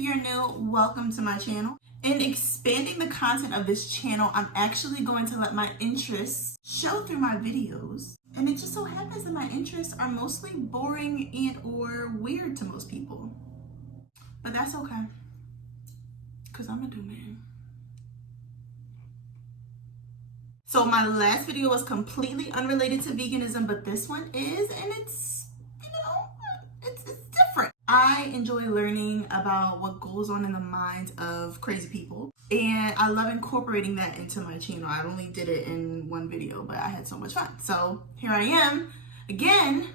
you're new, welcome to my channel. In expanding the content of this channel, I'm actually going to let my interests show through my videos. And it just so happens that my interests are mostly boring and or weird to most people. But that's okay, because I'm a do man. So my last video was completely unrelated to veganism, but this one is, and it's, it's different. I enjoy learning about what goes on in the minds of crazy people, and I love incorporating that into my channel. I only did it in one video, but I had so much fun. So here I am again.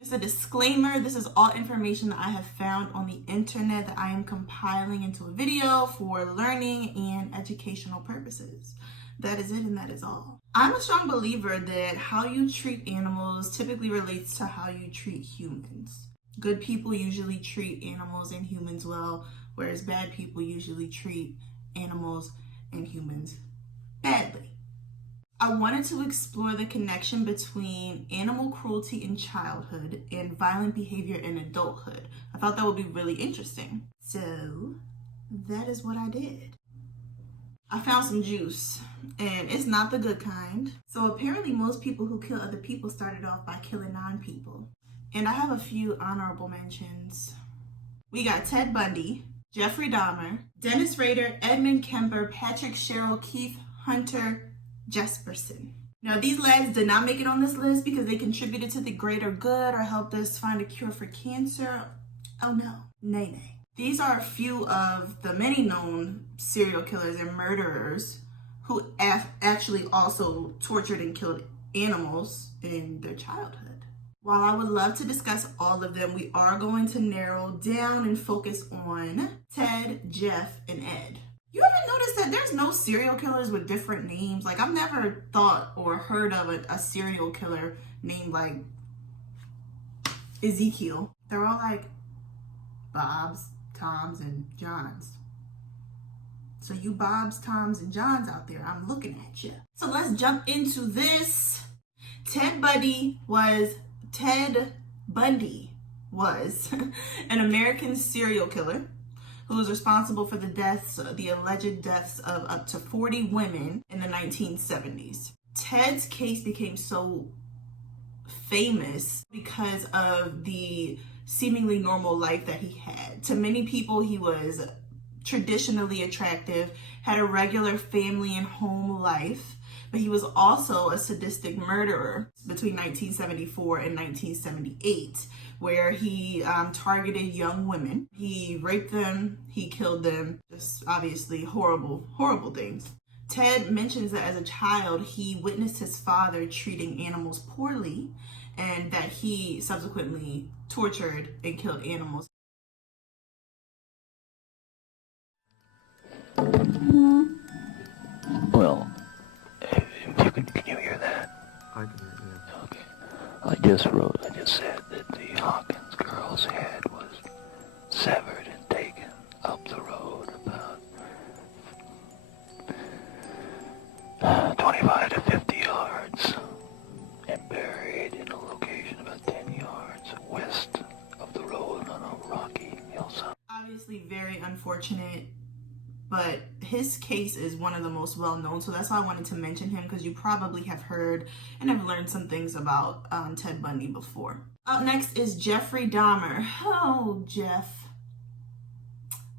Just a disclaimer, this is all information that I have found on the internet that I am compiling into a video for learning and educational purposes. That is it, and that is all. I'm a strong believer that how you treat animals typically relates to how you treat humans. Good people usually treat animals and humans well, whereas bad people usually treat animals and humans badly. I wanted to explore the connection between animal cruelty in childhood and violent behavior in adulthood. I thought that would be really interesting. So that is what I did. I found some juice, and it's not the good kind. So apparently most people who kill other people started off by killing non-people. And I have a few honorable mentions. We got Ted Bundy, Jeffrey Dahmer, Dennis Rader, Edmund Kemper, Patrick Sherrill, Keith Hunter, Jesperson. Now these lads did not make it on this list because they contributed to the greater good or helped us find a cure for cancer. Oh no, nay nay. These are a few of the many known serial killers and murderers who actually also tortured and killed animals in their childhood. While I would love to discuss all of them, we are going to narrow down and focus on Ted, Jeff, and Ed. You ever notice that there's no serial killers with different names? Like, I've never thought or heard of a serial killer named like Ezekiel. They're all like Bobs, Toms, and Johns. So you Bobs, Toms, and Johns out there, I'm looking at you. So let's jump into this. Ted Bundy was an American serial killer who was responsible for the alleged deaths of up to 40 women in the 1970s. Ted's case became so famous because of the seemingly normal life that he had. To many people, he was traditionally attractive, had a regular family and home life, but he was also a sadistic murderer between 1974 and 1978, where he targeted young women. He raped them, he killed them, just obviously horrible, horrible things. Ted mentions that as a child, he witnessed his father treating animals poorly and that he subsequently tortured and killed animals. Well, can you hear that? I can hear it, yeah. Okay. I just said that the Hawkins girl's head was severed and taken up the road about 25 to 50 yards and buried in a location about 10 yards west of the road on a rocky hillside. Obviously very unfortunate, but his case is one of the most well-known, so that's why I wanted to mention him, because you probably have heard and have learned some things about Ted Bundy before. Up next is Jeffrey Dahmer. Oh, Jeff.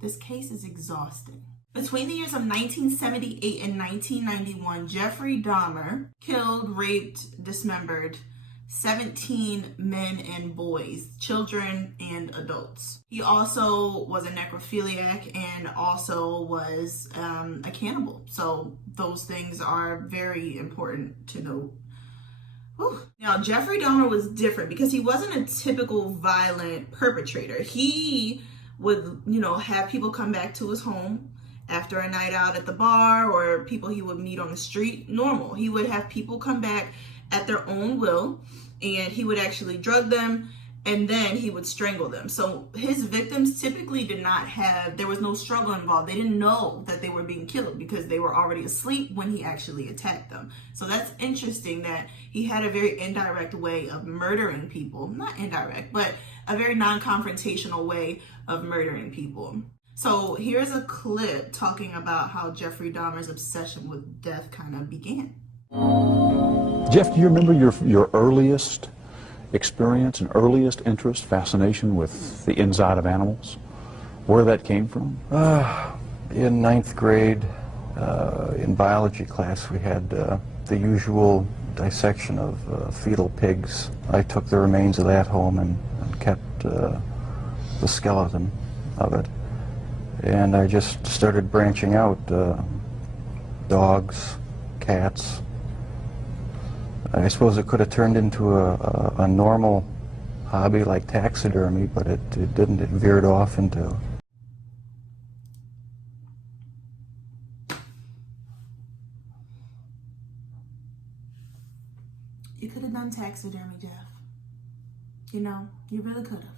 This case is exhausting. Between the years of 1978 and 1991, Jeffrey Dahmer killed, raped, dismembered 17 men and boys, children and adults. He also was a necrophiliac and also was a cannibal. So those things are very important to note. Whew. Now, Jeffrey Dahmer was different because he wasn't a typical violent perpetrator. He would, have people come back to his home after a night out at the bar, or people he would meet on the street. Normal. He would have people come back at their own will, and he would actually drug them and then he would strangle them. So his victims typically did not have, there was no struggle involved. They didn't know that they were being killed because they were already asleep when he actually attacked them. So that's interesting that he had a very indirect way of murdering people. Not indirect, but a very non-confrontational way of murdering people. So here's a clip talking about how Jeffrey Dahmer's obsession with death kind of began. Jeff, do you remember your earliest experience and earliest interest, fascination with the inside of animals? Where that came from? In ninth grade, in biology class, we had the usual dissection of fetal pigs. I took the remains of that home and kept the skeleton of it. And I just started branching out, dogs, cats. I suppose it could have turned into a normal hobby like taxidermy, but it didn't. It veered off into... You could have done taxidermy, Jeff. You know, you really could have.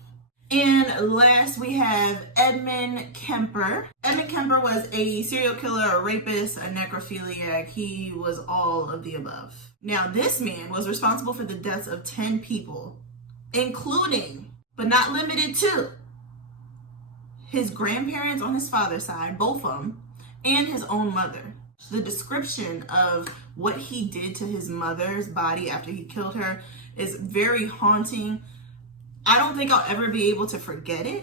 And last we have Edmund Kemper. Edmund Kemper was a serial killer, a rapist, a necrophiliac. He was all of the above. Now, this man was responsible for the deaths of 10 people, including, but not limited to, his grandparents on his father's side, both of them, and his own mother. The description of what he did to his mother's body after he killed her is very haunting. I don't think I'll ever be able to forget it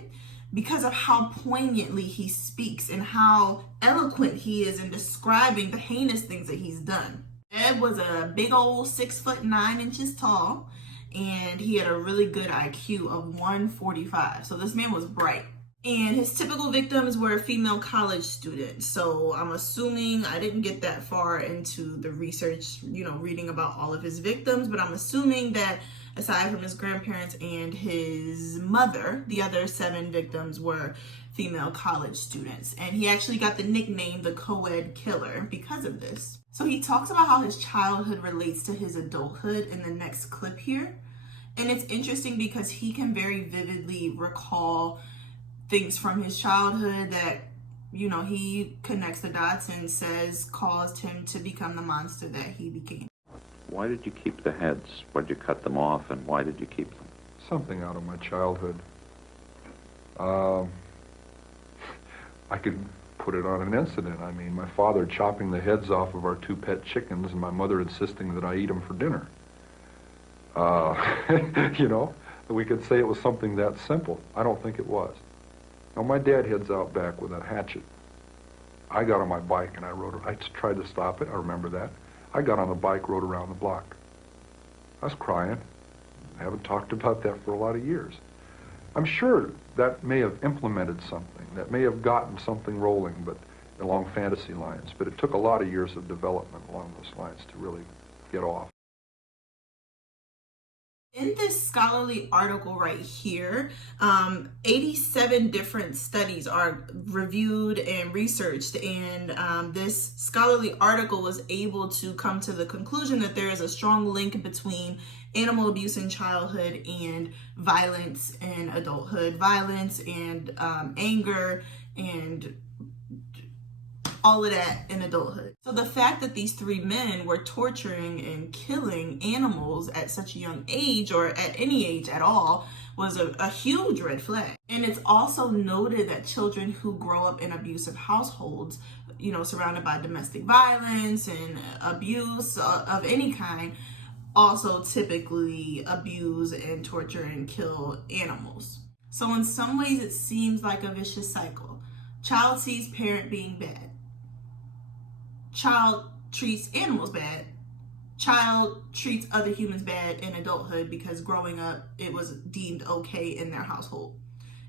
because of how poignantly he speaks and how eloquent he is in describing the heinous things that he's done. Ed was a big old 6'9" tall, and he had a really good IQ of 145. So this man was bright. And his typical victims were female college students. So I'm assuming, I didn't get that far into the research, reading about all of his victims, but I'm assuming that aside from his grandparents and his mother, the other 7 victims were female college students. And he actually got the nickname the co-ed killer because of this. So he talks about how his childhood relates to his adulthood in the next clip here. And it's interesting because he can very vividly recall things from his childhood that, he connects the dots and says caused him to become the monster that he became. Why did you keep the heads? Why did you cut them off, and why did you keep them? Something out of my childhood. I could put it on an incident. I mean, my father chopping the heads off of our 2 pet chickens and my mother insisting that I eat them for dinner. We could say it was something that simple. I don't think it was. Now, my dad heads out back with a hatchet. I got on my bike and I tried to stop it. I remember that. I got on the bike, rode around the block. I was crying. I haven't talked about that for a lot of years. I'm sure that may have implemented something, that may have gotten something rolling, but along fantasy lines. But it took a lot of years of development along those lines to really get off. In this scholarly article right here, 87 different studies are reviewed and researched, and this scholarly article was able to come to the conclusion that there is a strong link between animal abuse in childhood and violence in adulthood, violence and anger and all of that in adulthood. So the fact that these 3 men were torturing and killing animals at such a young age, or at any age at all, was a huge red flag. And it's also noted that children who grow up in abusive households, surrounded by domestic violence and abuse of any kind, also typically abuse and torture and kill animals. So in some ways it seems like a vicious cycle. Child sees parent being bad. Child treats animals bad. Child treats other humans bad in adulthood because growing up it was deemed okay in their household.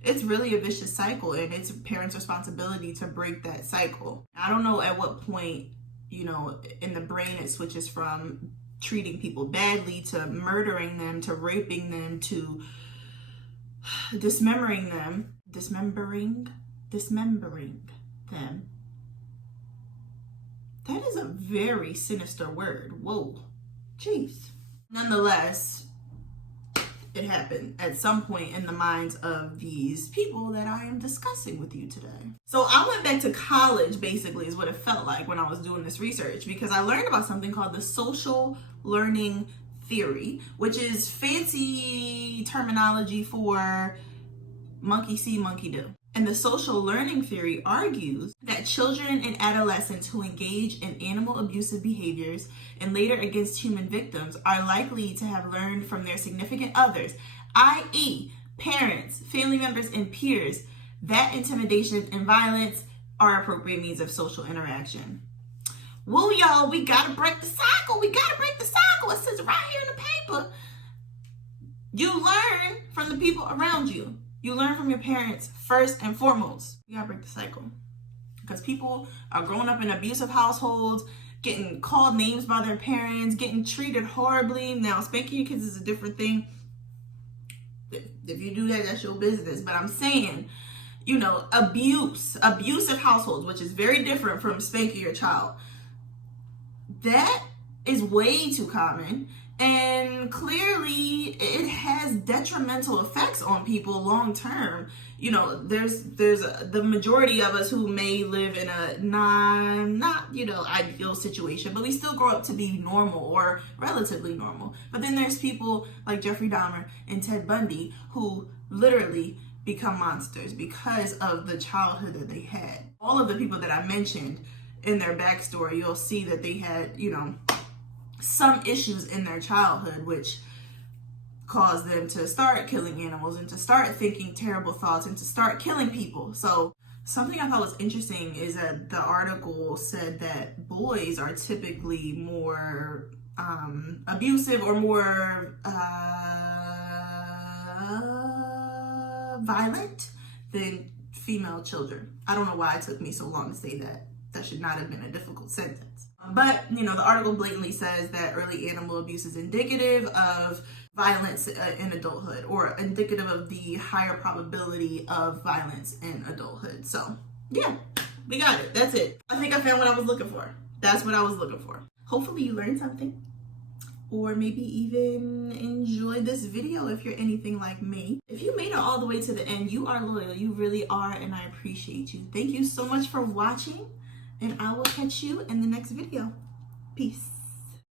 It's really a vicious cycle, and it's parents' responsibility to break that cycle. I don't know at what point, in the brain it switches from treating people badly to murdering them, to raping them, to dismembering them. That is a very sinister word. Whoa. Jeez. Nonetheless, it happened at some point in the minds of these people that I am discussing with you today. So I went back to college, basically, is what it felt like when I was doing this research, because I learned about something called the social learning theory, which is fancy terminology for monkey see, monkey do. And the social learning theory argues that children and adolescents who engage in animal abusive behaviors and later against human victims are likely to have learned from their significant others, i.e., parents, family members, and peers, that intimidation and violence are appropriate means of social interaction. Woo, y'all, we gotta break the cycle. We gotta break the cycle. It says right here in the paper. You learn from the people around you. You learn from your parents first and foremost. You gotta break the cycle. Because people are growing up in abusive households, getting called names by their parents, getting treated horribly. Now, spanking your kids is a different thing. If you do that, that's your business. But I'm saying, you know, abusive households, which is very different from spanking your child. That is way too common. And clearly it has detrimental effects on people long term. You know, there's the majority of us who may live in a not ideal situation, but we still grow up to be normal or relatively normal. But then there's people like Jeffrey Dahmer and Ted Bundy who literally become monsters because of the childhood that they had. All of the people that I mentioned in their backstory, you'll see that they had, you know, some issues in their childhood which caused them to start killing animals and to start thinking terrible thoughts and to start killing people. So something I thought was interesting is that the article said that boys are typically more abusive or more violent than female children. I don't know why it took me so long to say that. That should not have been a difficult sentence. But, you know, the article blatantly says that early animal abuse is indicative of violence in adulthood, or indicative of the higher probability of violence in adulthood. So, yeah, we got it. That's it. I think I found what I was looking for. That's what I was looking for. Hopefully you learned something, or maybe even enjoyed this video if you're anything like me. If you made it all the way to the end, you are loyal. You really are, and I appreciate you. Thank you so much for watching. And I will catch you in the next video. Peace.